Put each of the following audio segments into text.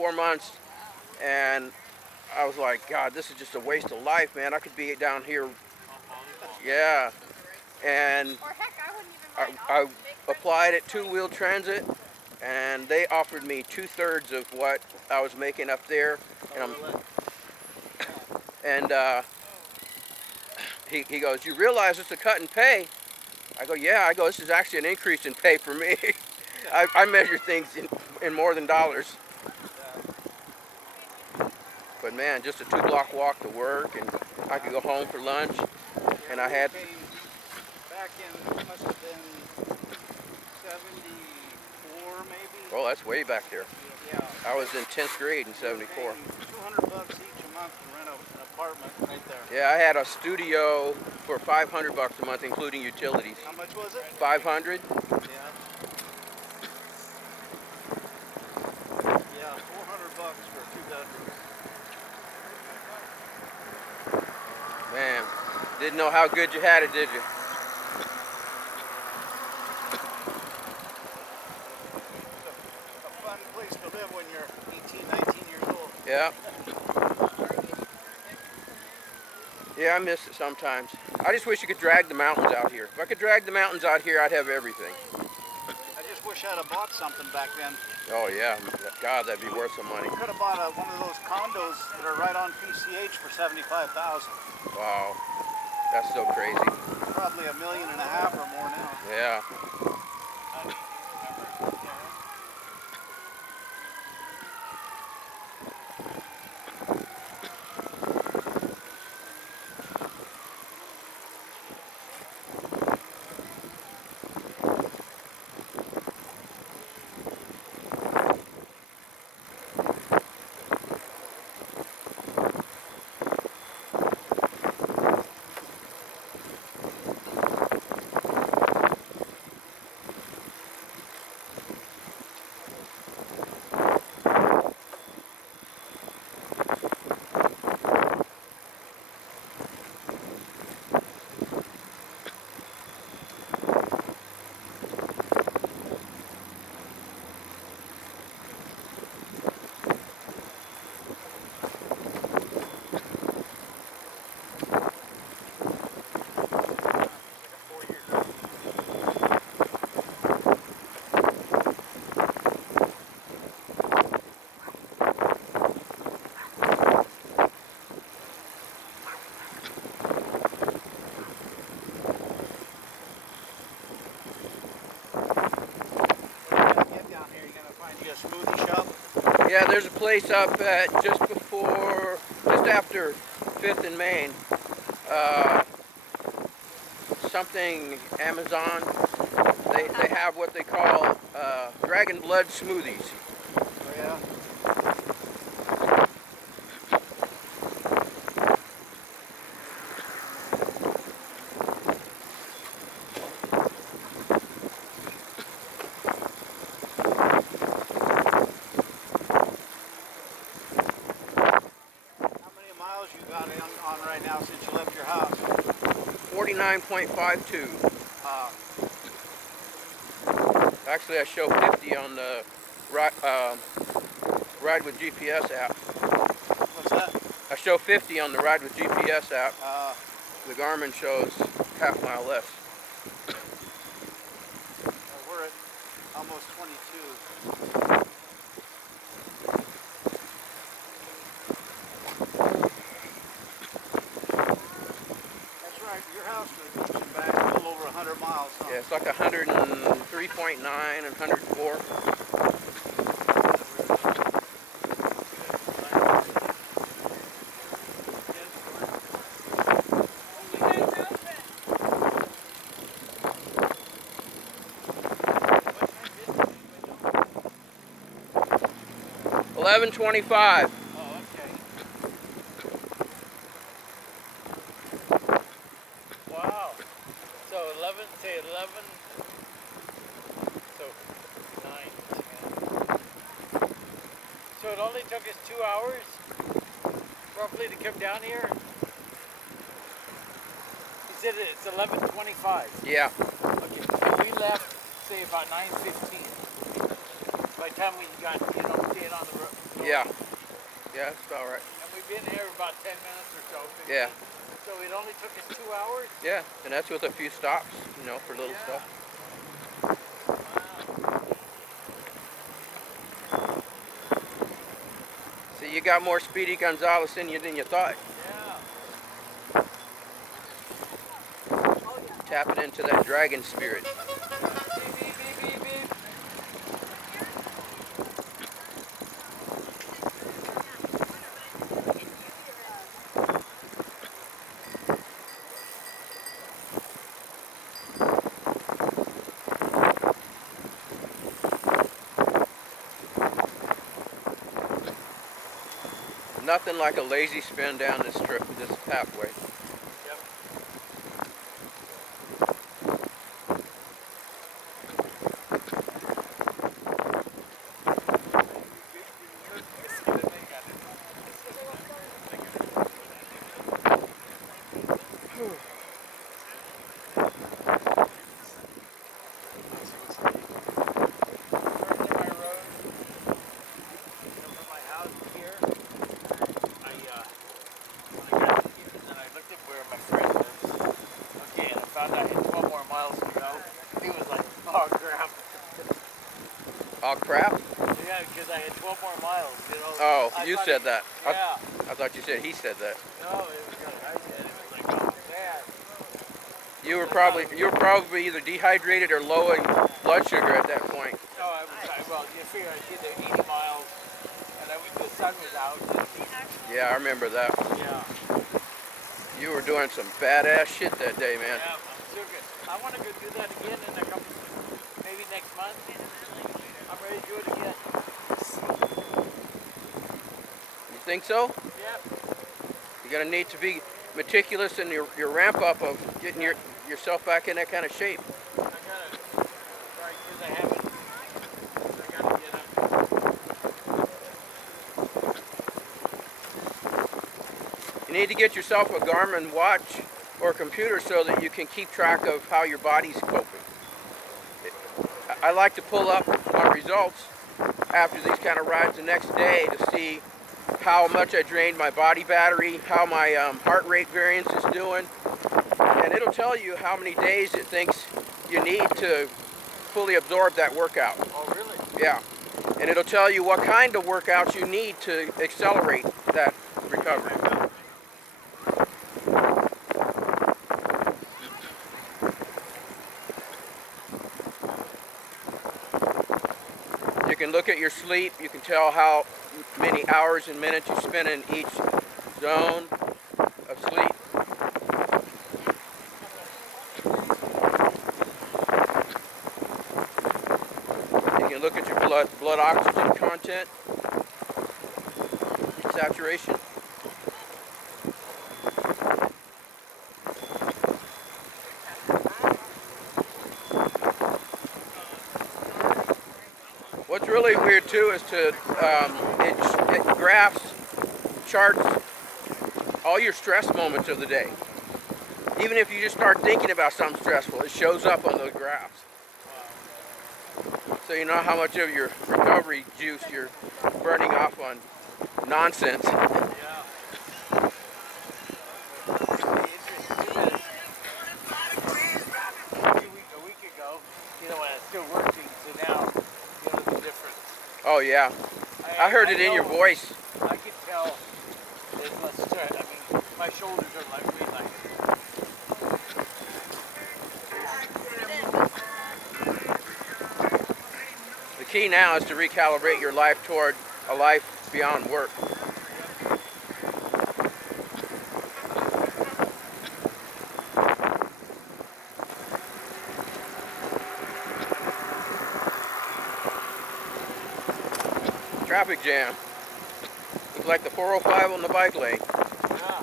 4 months, and I was like, God, this is just a waste of life, man. I could be down here. Yeah. And I applied at two-wheel transit, and they offered me 2/3 of what I was making up there. And he goes, you realize it's a cut in pay? I go, yeah. I go, this is actually an increase in pay for me. I measure things in more than dollars. But man, just a 2-block walk to work, and I could go home for lunch. And I had... Back in, must have been 74 maybe? Oh, that's way back there. Yeah. I was in 10th grade in 74. $200 each a month to rent an apartment right there. Yeah, I had a studio for $500 a month, including utilities. How much was it? 500. Yeah. Yeah, $400 for 2 bedrooms. Man, didn't know how good you had it, did you? It's a fun place to live when you're 18, 19 years old. Yeah. Yeah, I miss it sometimes. I just wish you could drag the mountains out here. If I could drag the mountains out here, I'd have everything. I just wish I'd have bought something back then. Oh yeah, God, that'd be worth some money. You could have bought one of those condos that are right on PCH for $75,000. Wow, that's so crazy. Probably $1.5 million or more now. Yeah. Yeah, there's a place up at just after 5th and Main. Something Amazon. They have what they call dragon blood smoothies. Oh yeah. You got on right now since you left your house? 49.52. Actually, I show 50 on the Ride with GPS app. What's that? I show 50 on the Ride with GPS app. The Garmin shows half-mile less. We're at almost 22. Your house to the beach and back a little over 100 miles. Huh? Yeah, it's like 103.9 and 104. $11.25. Wow. So 11, so 9, 10. So it only took us 2 hours roughly to come down here? He said it's 11:25. Yeah. Okay, so we left, say, about 9:15. By the time we got, stayed on the road. Yeah. Yeah, that's about right. And we've been here about 10 minutes or so. 15. Yeah. So it only took us 2 hours? Yeah, and that's with a few stops, you know, for little Yeah. stuff. Wow. See, you got more Speedy Gonzales in you than you thought. Yeah. Tapping into that dragon spirit. Beep, beep, beep, beep, beep. Nothing like a lazy spin down this pathway. Yep. Oh, crap? Yeah, because I had 12 more miles, you know. Oh, you said that. Yeah. I thought you said he said that. No, it was good. I said it was like, oh, man. You were probably either dehydrated or low in blood sugar at that point. No, well, you figure I did the 80 miles, and the sun was out. Yeah, I remember that. Yeah. You were doing some badass shit that day, man. Yeah, I'm still good. I want to go do that again in a couple, maybe next month. I'm ready to do it again. You think so? Yeah. You're gonna need to be meticulous in your ramp up of getting yourself back in that kind of shape. I gotta, right, because I haven't, I gotta get up. You need to get yourself a Garmin watch or a computer so that you can keep track of how your body's coping. I like to pull up my results after these kind of rides the next day to see how much I drained my body battery, how my heart rate variance is doing, and it'll tell you how many days it thinks you need to fully absorb that workout. Oh, really? Yeah, and it'll tell you what kind of workouts you need to accelerate that recovery. You can look at your sleep, you can tell how many hours and minutes you spend in each zone of sleep. You can look at your blood oxygen content, saturation. What's really weird too is it graphs, charts all your stress moments of the day. Even if you just start thinking about something stressful, it shows up on those graphs. So you know how much of your recovery juice you're burning off on nonsense. Yeah. A week ago, you know, when I was still working, so now, you know, the difference. Oh yeah, I heard it in your voice. I could tell there's less stress. I mean, my shoulders are like relaxed. The key now is to recalibrate your life toward a life beyond work. Traffic jam. Looks like the 405 on the bike lane. Yeah.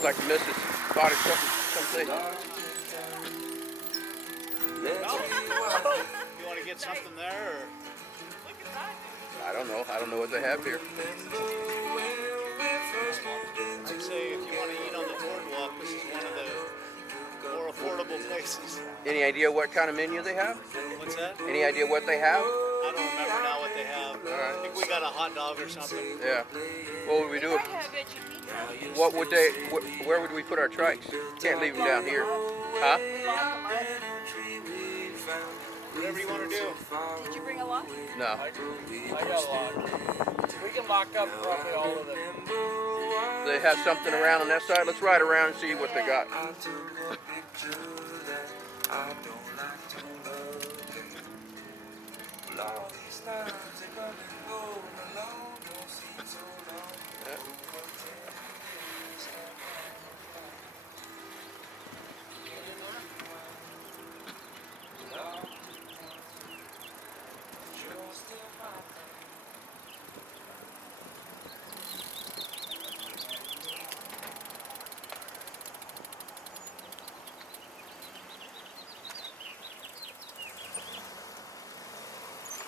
Sounds like the missus spotted something. You want to get something there? Or? I don't know. I don't know what they have here. I'd say if you want to eat on the boardwalk, this is one of the more affordable places. Any idea what kind of menu they have? What's that? Any idea what they have? I don't remember now what they have. Alright. I think we got a hot dog or something. Yeah. What would we do? What would they? Where would we put our trikes? Can't leave them down here. Huh? Whatever you want to do. Did you bring a lock? No. I got a lot. We can lock up probably all of them. They have something around on that side. Let's ride around and see what they got.